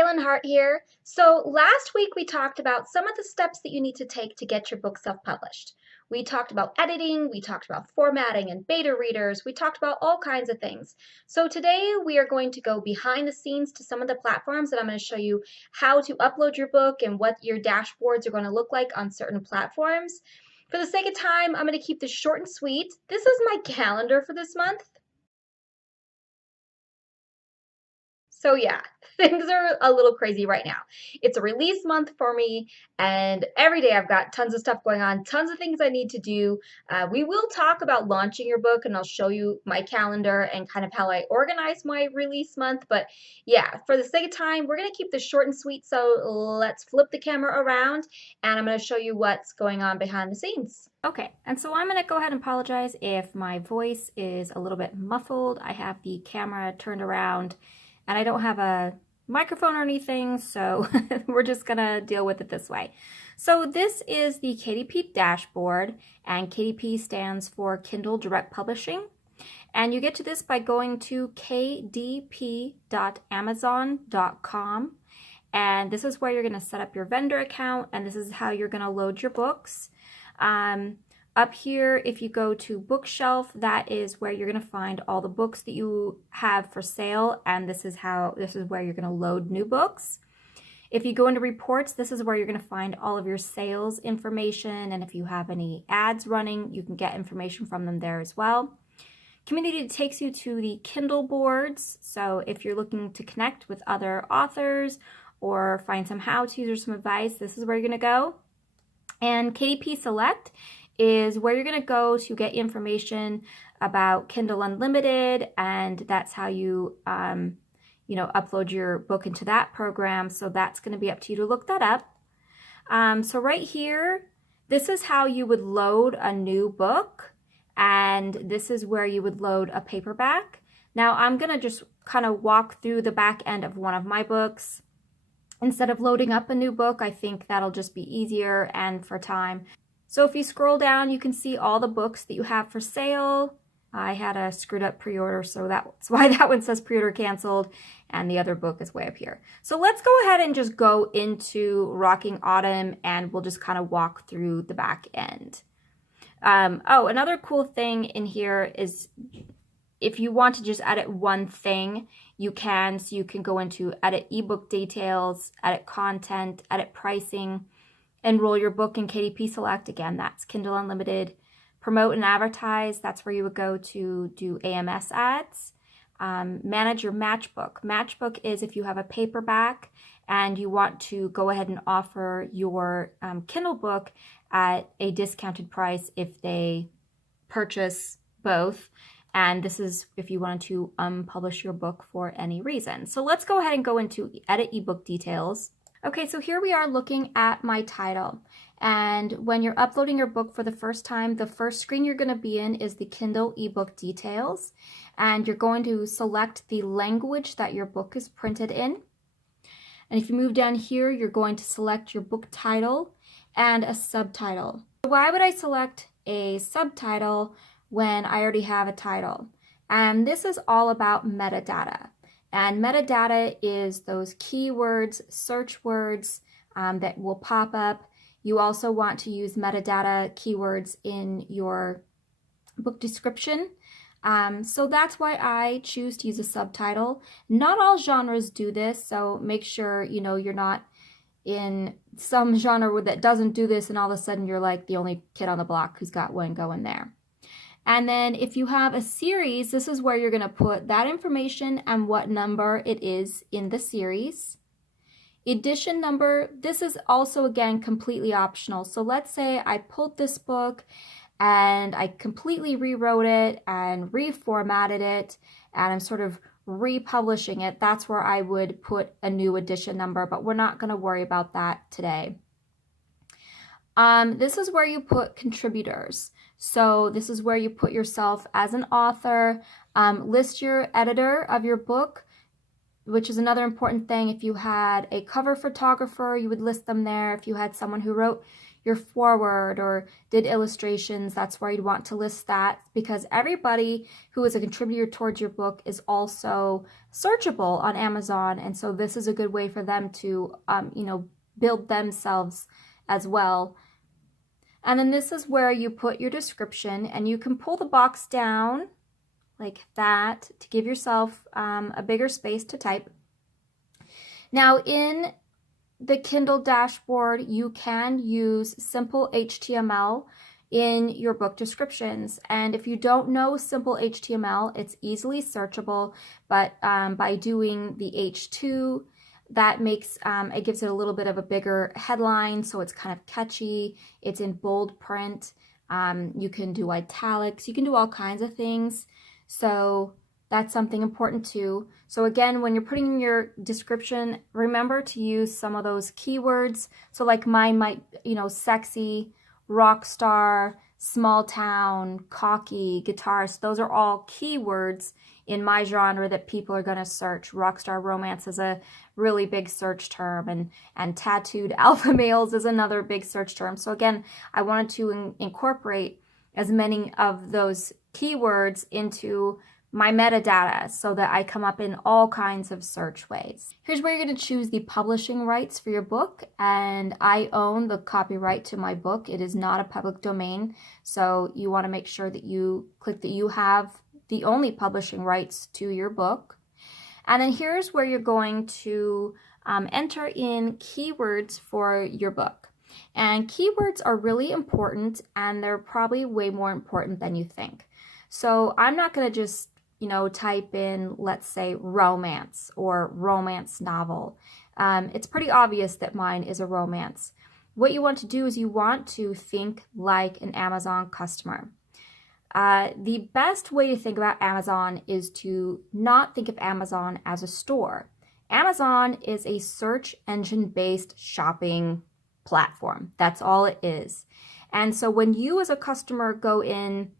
Alyne Hart here. So last week we talked about some of the steps that you need to take to get your book self-published. We talked about editing, we talked about formatting and beta readers, we talked about all kinds of things. So today we are going to go behind the scenes to some of the platforms, and I'm going to show you how to upload your book and what your dashboards are going to look like on certain platforms. For the sake of time, I'm going to keep this short and sweet. This is my calendar for this month. So yeah, things are a little crazy right now. It's a release month for me, and every day I've got tons of stuff going on, tons of things I need to do. We will talk about launching your book, and I'll show you my calendar and kind of how I organize my release month. But yeah, for the sake of time, we're going to keep this short and sweet, so let's flip the camera around, and I'm going to show you what's going on behind the scenes. Okay, and so I'm going to go ahead and apologize if my voice is a little bit muffled. I have the camera turned around and I don't have a microphone or anything, so we're just gonna deal with it this way. So this is the KDP dashboard, and KDP stands for Kindle Direct Publishing. And you get to this by going to kdp.amazon.com. And this is where you're gonna set up your vendor account, and this is how you're gonna load your books. Up here, if you go to bookshelf, that is where you're going to find all the books that you have for sale, and this is where you're going to load new books. If you go into reports, this is where you're going to find all of your sales information, and if you have any ads running, you can get information from them there as well. Community takes you to the Kindle boards, so if you're looking to connect with other authors or find some how-tos or some advice, this is where you're going to go. And KDP Select is where you're going to go to get information about Kindle Unlimited, and that's how you upload your book into that program. So that's going to be up to you to look that up. So right here, this is how you would load a new book, and this is where you would load a paperback. Now I'm going to just kind of walk through the back end of one of my books. Instead of loading up a new book, I think that'll just be easier and for time. So if you scroll down, you can see all the books that you have for sale. I had a screwed up pre-order, so that's why that one says pre-order canceled, and the other book is way up here. So let's go ahead and just go into Rocking Autumn, and we'll just kind of walk through the back end. Another cool thing in here is if you want to just edit one thing, you can. So you can go into edit ebook details, edit content, edit pricing, enroll your book in KDP Select. Again, that's Kindle Unlimited. Promote and advertise, that's where you would go to do AMS ads. Manage your matchbook. Matchbook is if you have a paperback and you want to go ahead and offer your Kindle book at a discounted price if they purchase both. And this is if you wanted to unpublish your book for any reason. So let's go ahead and go into edit ebook details. Okay, so here we are looking at my title. And when you're uploading your book for the first time, the first screen you're going to be in is the Kindle ebook details. And you're going to select the language that your book is printed in. And if you move down here, you're going to select your book title and a subtitle. Why would I select a subtitle when I already have a title? And this is all about metadata. And metadata is those keywords, search words that will pop up. You also want to use metadata keywords in your book description. So that's why I choose to use a subtitle. Not all genres do this, so make sure you're not in some genre that doesn't do this and all of a sudden you're like the only kid on the block who's got one going there. And then if you have a series, this is where you're going to put that information and what number it is in the series. Edition number, this is also, again, completely optional. So let's say I pulled this book and I completely rewrote it and reformatted it, and I'm sort of republishing it. That's where I would put a new edition number, but we're not going to worry about that today. This is where you put contributors. So this is where you put yourself as an author, list your editor of your book, which is another important thing. If you had a cover photographer, you would list them there. If you had someone who wrote your foreword or did illustrations, that's where you'd want to list that, because everybody who is a contributor towards your book is also searchable on Amazon. And so this is a good way for them to, build themselves as well. And then this is where you put your description, and you can pull the box down like that to give yourself a bigger space to type. Now in the Kindle dashboard, you can use simple HTML in your book descriptions. And if you don't know simple HTML, it's easily searchable, but by doing the H2, that makes, it gives it a little bit of a bigger headline, so it's kind of catchy. It's in bold print. You can do italics. You can do all kinds of things. So that's something important too. So again, when you're putting in your description, remember to use some of those keywords. So like mine might, sexy, rock star, small town, cocky, guitarist. Those are all keywords in my genre that people are going to search. Rockstar romance is a really big search term, and tattooed alpha males is another big search term. So again, I wanted to incorporate as many of those keywords into my metadata so that I come up in all kinds of search ways. Here's where you're going to choose the publishing rights for your book, and I own the copyright to my book. It is not a public domain, so you want to make sure that you click that you have the only publishing rights to your book. And then here's where you're going to enter in keywords for your book. And keywords are really important, and they're probably way more important than you think. So I'm not going to just type in, let's say, romance or romance novel. It's pretty obvious that mine is a romance. What you want to do is you want to think like an Amazon customer. The best way to think about Amazon is to not think of Amazon as a store. Amazon is a search engine-based shopping platform. That's all it is. And so when you as a customer go in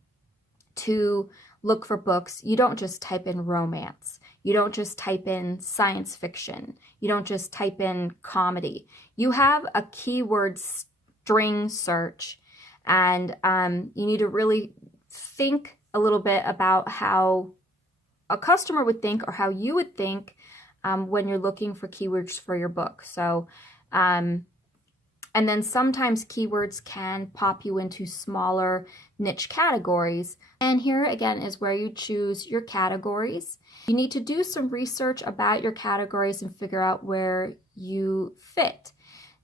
to look for books, you don't just type in romance. You don't just type in science fiction. You don't just type in comedy. You have a keyword string search, and you need to really think a little bit about how a customer would think or how you would think when you're looking for keywords for your book. So, and then sometimes keywords can pop you into smaller niche categories. And here again is where you choose your categories. You need to do some research about your categories and figure out where you fit.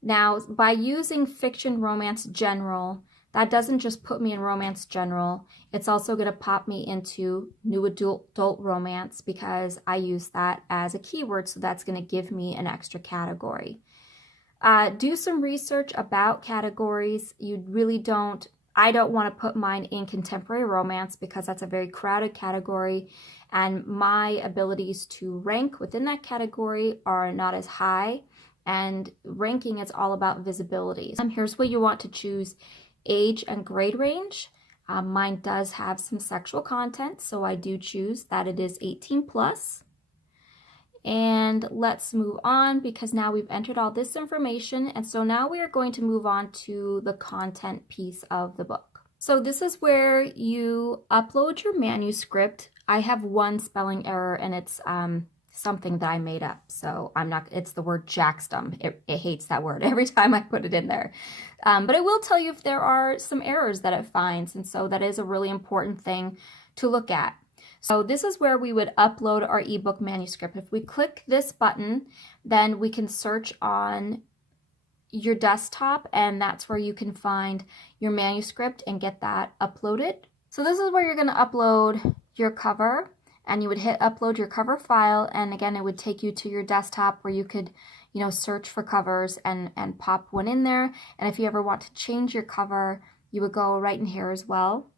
Now, by using fiction, romance, general, that doesn't just put me in romance general. It's also going to pop me into new adult romance because I use that as a keyword. So that's going to give me an extra category. Do some research about categories. I don't want to put mine in contemporary romance because that's a very crowded category, and my abilities to rank within that category are not as high, and ranking is all about visibility. And here's where you want to choose age and grade range. Mine does have some sexual content, so I do choose that it is 18 plus. And let's move on because now we've entered all this information. And so now we are going to move on to the content piece of the book. So this is where you upload your manuscript. I have one spelling error, and it's something that I made up. So it's the word jackstum. It hates that word every time I put it in there. But it will tell you if there are some errors that it finds. And so that is a really important thing to look at. So this is where we would upload our ebook manuscript. If we click this button, then we can search on your desktop, and that's where you can find your manuscript and get that uploaded. So this is where you're going to upload your cover, and you would hit upload your cover file, and again it would take you to your desktop where you could search for covers and pop one in there. And if you ever want to change your cover, you would go right in here as well.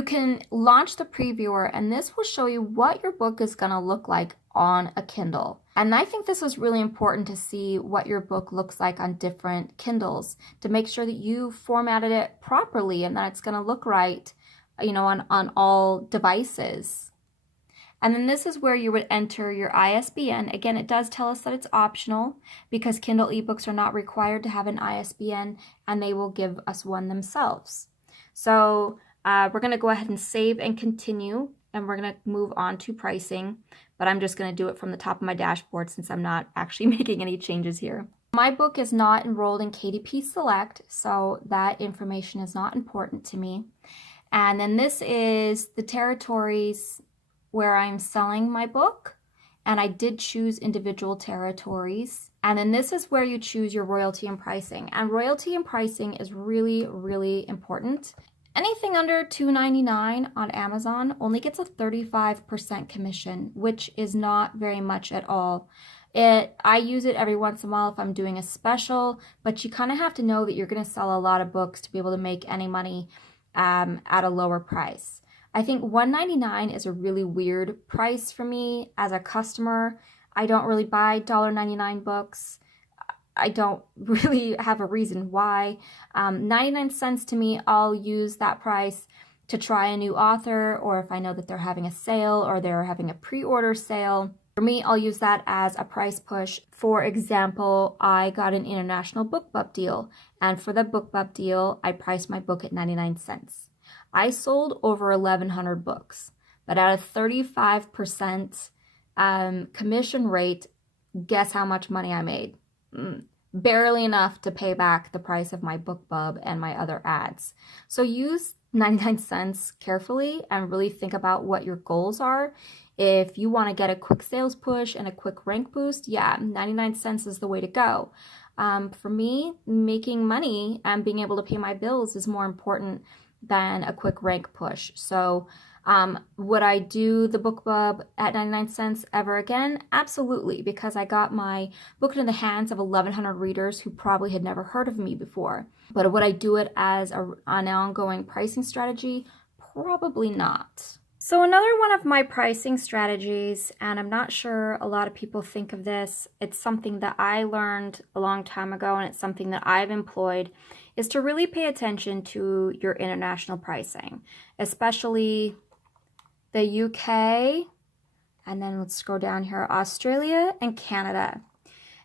You can launch the previewer, and this will show you what your book is going to look like on a Kindle. And I think this is really important to see what your book looks like on different Kindles to make sure that you formatted it properly and that it's going to look right, on all devices. And then this is where you would enter your ISBN. Again, it does tell us that it's optional because Kindle ebooks are not required to have an ISBN, and they will give us one themselves. So we're going to go ahead and save and continue, and we're going to move on to pricing, but I'm just going to do it from the top of my dashboard since I'm not actually making any changes here. My book is not enrolled in KDP Select, so that information is not important to me. And then this is the territories where I'm selling my book, and I did choose individual territories. And then this is where you choose your royalty and pricing. And royalty and pricing is really, really important. Anything under $2.99 on Amazon only gets a 35% commission, which is not very much at all. I use it every once in a while if I'm doing a special, but you kind of have to know that you're going to sell a lot of books to be able to make any money at a lower price. I think $1.99 is a really weird price for me as a customer. I don't really buy $1.99 books. I don't really have a reason why. 99 cents to me, I'll use that price to try a new author, or if I know that they're having a sale or they're having a pre-order sale. For me, I'll use that as a price push. For example, I got an international BookBub deal, and for the BookBub deal, I priced my book at 99 cents. I sold over 1,100 books, but at a 35% commission rate, guess how much money I made? Barely enough to pay back the price of my BookBub and my other ads. So use 99 cents carefully and really think about what your goals are. If you want to get a quick sales push and a quick rank boost, yeah, 99 cents is the way to go. For me, making money and being able to pay my bills is more important than a quick rank push. So would I do the BookBub at 99 cents ever again? Absolutely, because I got my book into the hands of 1,100 readers who probably had never heard of me before. But would I do it as an ongoing pricing strategy? Probably not. So another one of my pricing strategies, and I'm not sure a lot of people think of this, it's something that I learned a long time ago and it's something that I've employed, is to really pay attention to your international pricing, especially the UK, and then let's scroll down here, Australia and Canada.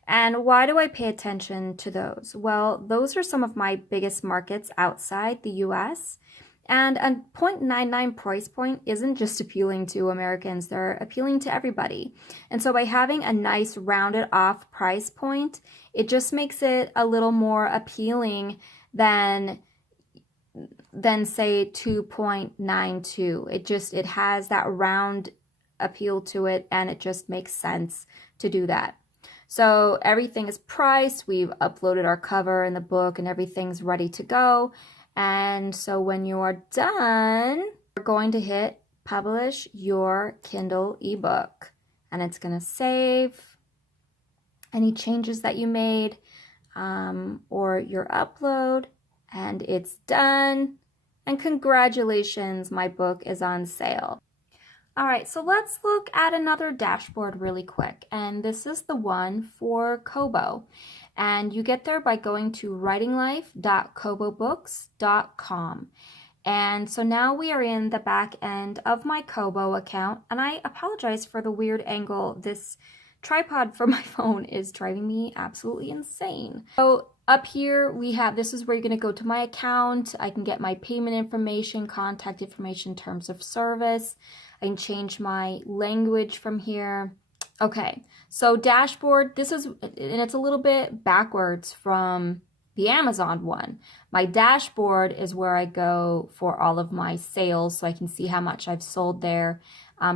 And why do I pay attention to those? Well, those are some of my biggest markets outside the US. And a 0.99 price point isn't just appealing to Americans, they're appealing to everybody. And so by having a nice rounded off price point, it just makes it a little more appealing than say 2.92. It has that round appeal to it, and it just makes sense to do that. So everything is priced, we've uploaded our cover in the book, and everything's ready to go. And so when you are done, you're going to hit publish your Kindle ebook, and it's going to save any changes that you made or your upload, and it's done. And congratulations, my book is on sale. All right, so let's look at another dashboard really quick, and this is the one for Kobo. And you get there by going to writinglife.kobobooks.com. And so now we are in the back end of my Kobo account, and I apologize for the weird angle. This tripod for my phone is driving me absolutely insane. So up here we have, this is where you're going to go to my account. I can get my payment information, contact information, terms of service. I can change my language from here. Okay, so dashboard, this is, and it's a little bit backwards from the Amazon one. My dashboard is where I go for all of my sales, so I can see how much I've sold there.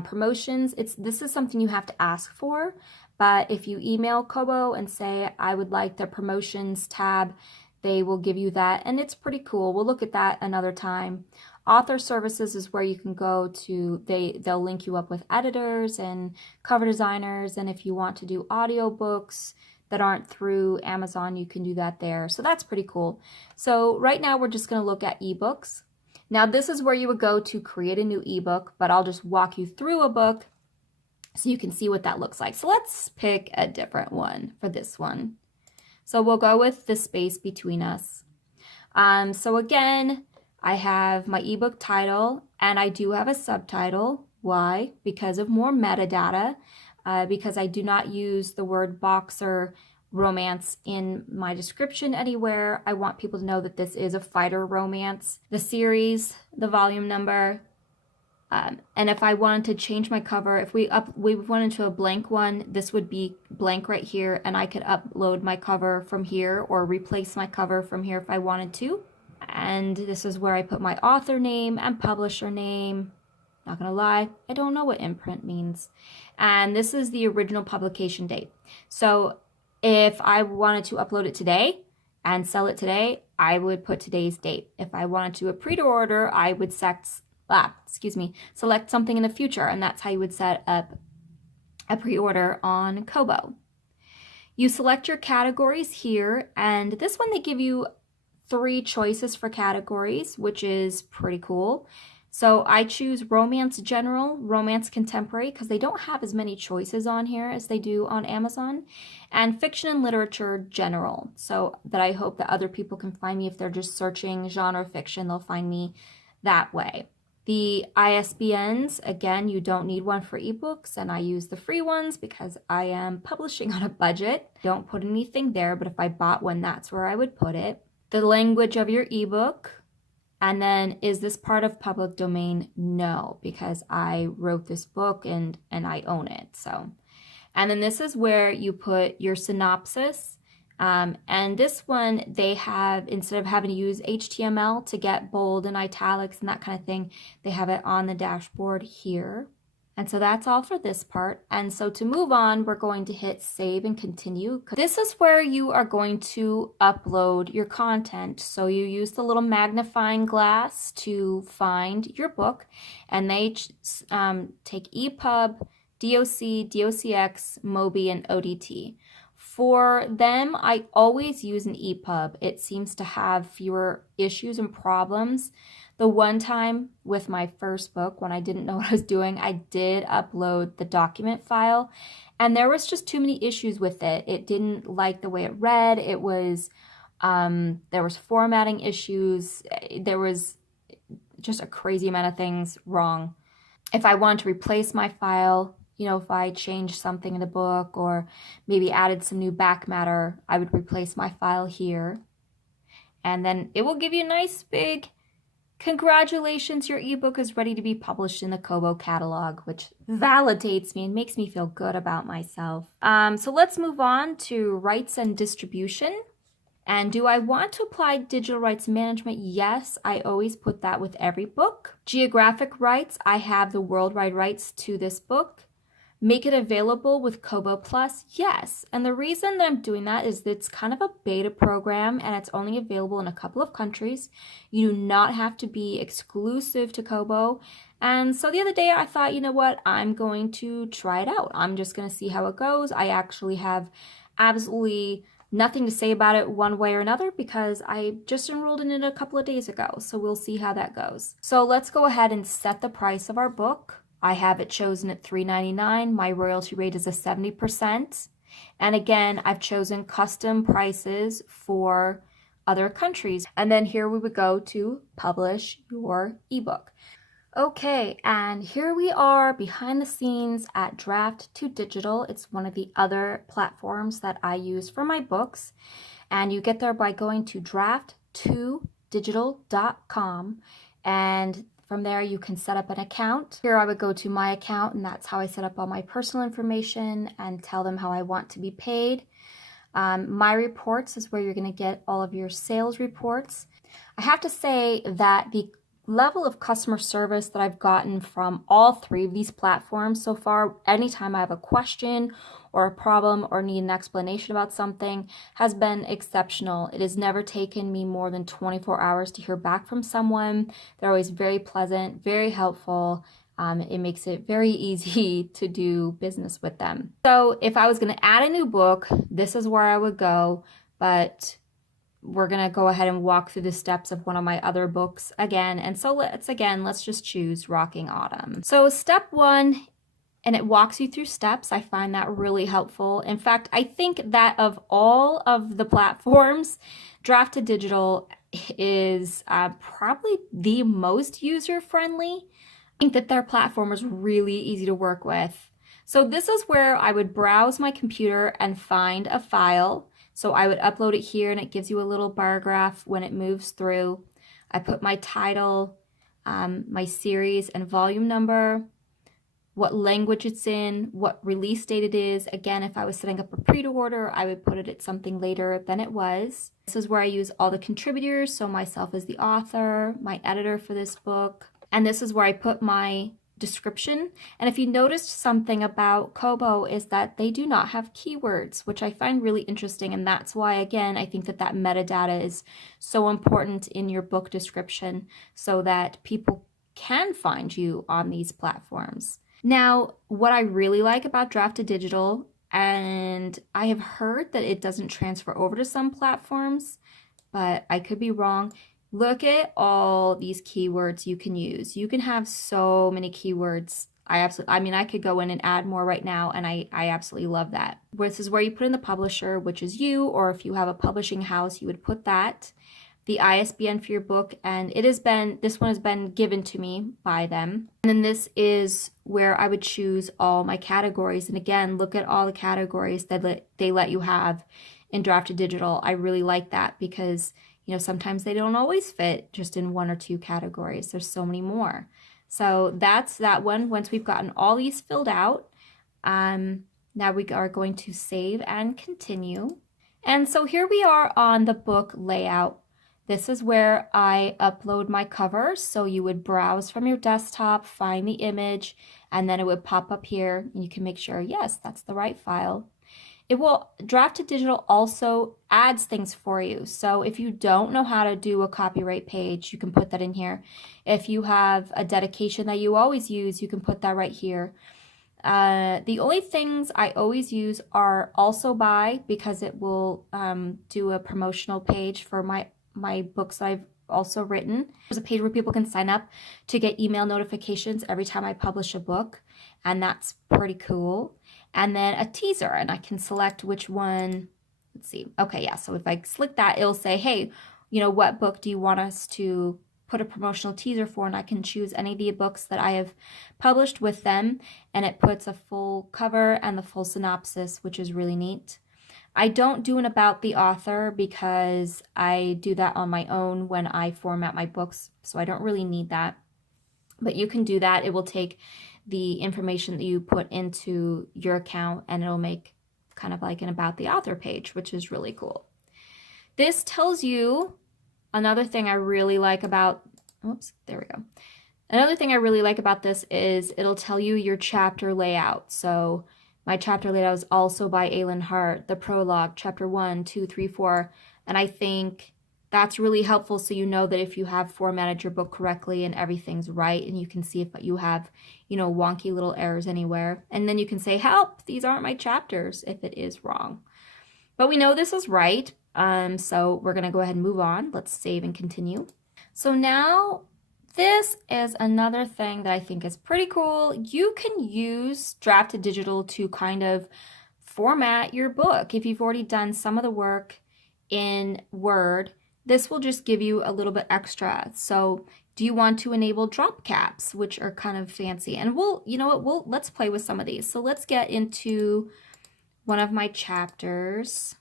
Promotions, this is something you have to ask for, but if you email Kobo and say, I would like the promotions tab, they will give you that, and it's pretty cool. We'll look at that another time. Author services is where you can go to, they'll link you up with editors and cover designers, and if you want to do audiobooks that aren't through Amazon, you can do that there. So that's pretty cool. So right now we're just going to look at ebooks. Now this is where you would go to create a new ebook, but I'll just walk you through a book so you can see what that looks like. So let's pick a different one for this one. So we'll go with The Space Between Us. So again, I have my ebook title, and I do have a subtitle. Why? Because of more metadata, because I do not use the word boxer romance in my description anywhere. I want people to know that this is a fighter romance. The series, the volume number, and if I wanted to change my cover, if we went into a blank one, this would be blank right here, and I could upload my cover from here or replace my cover from here if I wanted to. And this is where I put my author name and publisher name. Not gonna lie, I don't know what imprint means. And this is the original publication date. So if I wanted to upload it today and sell it today, I would put today's date. If I wanted to do a pre-order, I would select something in the future, and that's how you would set up a pre-order on Kobo. You select your categories here, and this one they give you 3 choices for categories, which is pretty cool. So I choose romance general, romance contemporary, because they don't have as many choices on here as they do on Amazon, and fiction and literature general, so that I hope that other people can find me. If they're just searching genre fiction, they'll find me that way. The ISBNs, again, you don't need one for ebooks, and I use the free ones because I am publishing on a budget. Don't put anything there, but if I bought one, that's where I would put it. The language of your ebook, and then is this part of public domain? No, because I wrote this book and I own it. So, and then this is where you put your synopsis. And this one, they have, instead of having to use HTML to get bold and italics and that kind of thing, they have it on the dashboard here. And so that's all for this part. And so to move on, we're going to hit save and continue. This is where you are going to upload your content. So you use the little magnifying glass to find your book, and they take EPUB, DOC, DOCX, MOBI, and ODT. For them, I always use an EPUB. It seems to have fewer issues and problems. The one time with my first book, when I didn't know what I was doing, I did upload the document file, and there was just too many issues with it. It didn't like the way it read. It was, there was formatting issues. There was just a crazy amount of things wrong. If I wanted to replace my file, if I changed something in the book or maybe added some new back matter, I would replace my file here. And then it will give you a nice big, congratulations, your ebook is ready to be published in the Kobo catalog, which validates me and makes me feel good about myself. So let's move on to rights and distribution. And do I want to apply digital rights management? Yes, I always put that with every book. Geographic rights, I have the worldwide rights to this book. Make it available with Kobo Plus? Yes. And the reason that I'm doing that is that it's kind of a beta program and it's only available in a couple of countries. You do not have to be exclusive to Kobo. And so the other day I thought, you know what, I'm going to try it out. I'm just going to see how it goes. I actually have absolutely nothing to say about it one way or another because I just enrolled in it a couple of days ago. So we'll see how that goes. So let's go ahead and set the price of our book. I have it chosen at $3.99. My royalty rate is a 70%. And again, I've chosen custom prices for other countries. And then here we would go to publish your ebook. Okay, and here we are behind the scenes at Draft2Digital. It's one of the other platforms that I use for my books. And you get there by going to draft2digital.com, and from there, you can set up an account. Here I would go to my account, and that's how I set up all my personal information and tell them how I want to be paid. My reports is where you're going to get all of your sales reports. I have to say that the level of customer service that I've gotten from all 3 of these platforms so far, anytime I have a question or a problem or need an explanation about something, has been exceptional. It has never taken me more than 24 hours to hear back from someone. They're always very pleasant, very helpful. It makes it very easy to do business with them. So if I was going to add a new book, this is where I would go, but we're going to go ahead and walk through the steps of one of my other books again. And so let's just choose Rocking Autumn. So step 1, and it walks you through steps. I find that really helpful. In fact, I think that of all of the platforms, Draft2Digital is probably the most user-friendly. I think that their platform was really easy to work with. So this is where I would browse my computer and find a file. So I would upload it here and it gives you a little bar graph when it moves through. I put my title, my series and volume number, what language it's in, what release date it is. Again, if I was setting up a pre-order, I would put it at something later than it was. This is where I use all the contributors, so myself as the author, my editor for this book, and this is where I put my description. And if you noticed something about Kobo is that they do not have keywords, which I find really interesting, and that's why, again, I think that that metadata is so important in your book description so that people can find you on these platforms. Now, what I really like about Draft2Digital, and I have heard that it doesn't transfer over to some platforms, but I could be wrong. Look at all these keywords you can use. You can have so many keywords. I mean, I could go in and add more right now, and I absolutely love that. This is where you put in the publisher, which is you, or if you have a publishing house, you would put that. The ISBN for your book, and this one has been given to me by them. And then this is where I would choose all my categories. And again, look at all the categories that they let you have in Draft2Digital. I really like that because, you know, sometimes they don't always fit just in one or two categories. There's so many more. So that's that one. Once we've gotten all these filled out, now we are going to save and continue. And so here we are on the book layout. This is where I upload my covers. So you would browse from your desktop, find the image, and then it would pop up here. And you can make sure, yes, that's the right file. Draft2Digital also adds things for you. So if you don't know how to do a copyright page, you can put that in here. If you have a dedication that you always use, you can put that right here. The only things I always use are also by, because it will do a promotional page for my books I've also written. There's a page where people can sign up to get email notifications every time I publish a book, and that's pretty cool. And then a teaser, and I can select which one. Let's see. Okay, yeah, so if I select that, it'll say, hey, you know, what book do you want us to put a promotional teaser for? And I can choose any of the books that I have published with them, and it puts a full cover and the full synopsis, which is really neat. I don't do an about the author because I do that on my own when I format my books, so I don't really need that. But you can do that. It will take the information that you put into your account and it'll make kind of like an about the author page, which is really cool. This tells you another thing I really like about, oops, there we go. Another thing I really like about this is it'll tell you your chapter layout. So my chapter layout is also by Alyne Hart, the prologue, chapter 1, 2, 3, 4. And I think that's really helpful so you know that if you have formatted your book correctly and everything's right, and you can see if you have, you know, wonky little errors anywhere. And then you can say, help, these aren't my chapters if it is wrong. But we know this is right, so we're going to go ahead and move on. Let's save and continue. So now this is another thing that I think is pretty cool. You can use Draft2Digital to kind of format your book. If you've already done some of the work in Word, this will just give you a little bit extra. So do you want to enable drop caps, which are kind of fancy? And let's play with some of these. So let's get into one of my chapters.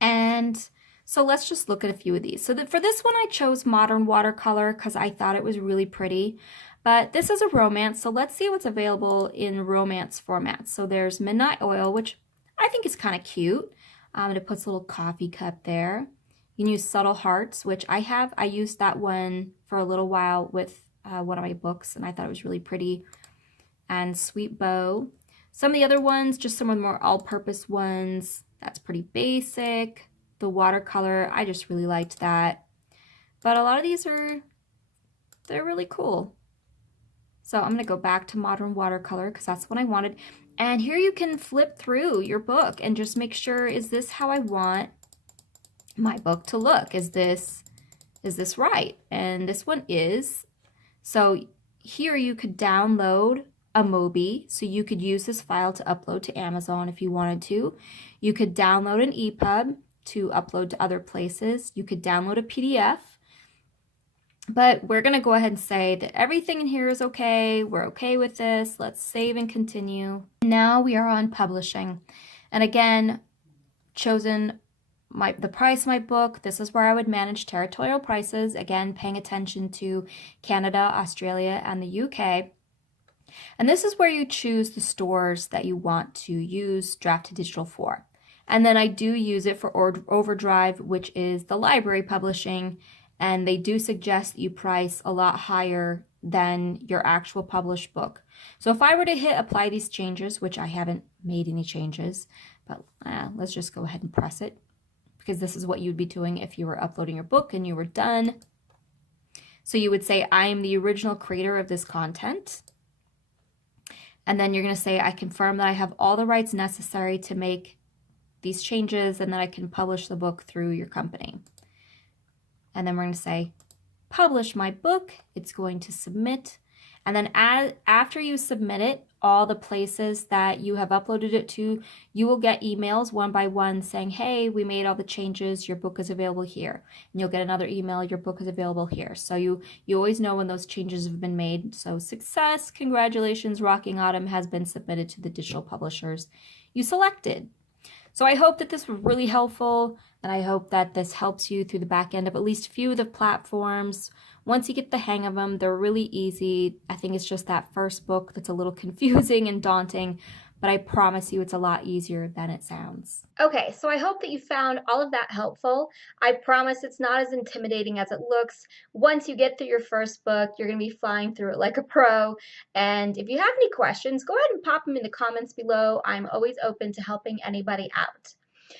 And so let's just look at a few of these. So for this one, I chose modern watercolor because I thought it was really pretty. But this is a romance, so let's see what's available in romance formats. So there's Midnight Oil, which I think is kind of cute. And it puts a little coffee cup there. You can use Subtle Hearts, which I have. I used that one for a little while with one of my books, and I thought it was really pretty. And Sweet Bow. Some of the other ones, just some of the more all-purpose ones. That's pretty basic. The watercolor, I just really liked that. But a lot of these they're really cool. So I'm going to go back to modern watercolor because that's what I wanted. And here you can flip through your book and just make sure, is this how I want my book to look? Is this right? And this one is. So here you could download a Mobi, so you could use this file to upload to Amazon if you wanted to. You could download an EPUB to upload to other places. You could download a PDF. But we're going to go ahead and say that everything in here is okay. We're okay with this. Let's save and continue. Now we are on publishing. And again, chosen the price of my book. This is where I would manage territorial prices. Again, paying attention to Canada, Australia, and the UK. And this is where you choose the stores that you want to use Draft2Digital for. And then I do use it for Overdrive, which is the library publishing, and they do suggest that you price a lot higher than your actual published book. So if I were to hit apply these changes, which I haven't made any changes, but let's just go ahead and press it, because this is what you'd be doing if you were uploading your book and you were done. So you would say, I am the original creator of this content. And then you're going to say, I confirm that I have all the rights necessary to make these changes and that I can publish the book through your company. And then we're going to say, publish my book. It's going to submit. And then after you submit it, all the places that you have uploaded it to, you will get emails one by one saying, hey, we made all the changes. Your book is available here. And you'll get another email, your book is available here. So you always know when those changes have been made. So success, congratulations, Rocking Autumn has been submitted to the digital publishers you selected. So I hope that this was really helpful, and I hope that this helps you through the back end of at least a few of the platforms. Once you get the hang of them, they're really easy. I think it's just that first book that's a little confusing and daunting, but I promise you it's a lot easier than it sounds. Okay, so I hope that you found all of that helpful. I promise it's not as intimidating as it looks. Once you get through your first book, you're going to be flying through it like a pro. And if you have any questions, go ahead and pop them in the comments below. I'm always open to helping anybody out.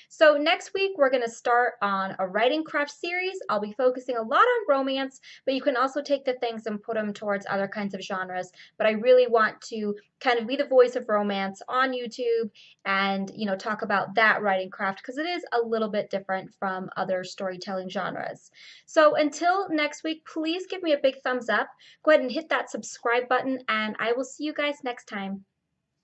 So next week, we're going to start on a writing craft series. I'll be focusing a lot on romance, but you can also take the things and put them towards other kinds of genres. But I really want to kind of be the voice of romance on YouTube and, talk about that writing craft because it is a little bit different from other storytelling genres. So until next week, please give me a big thumbs up. Go ahead and hit that subscribe button, and I will see you guys next time.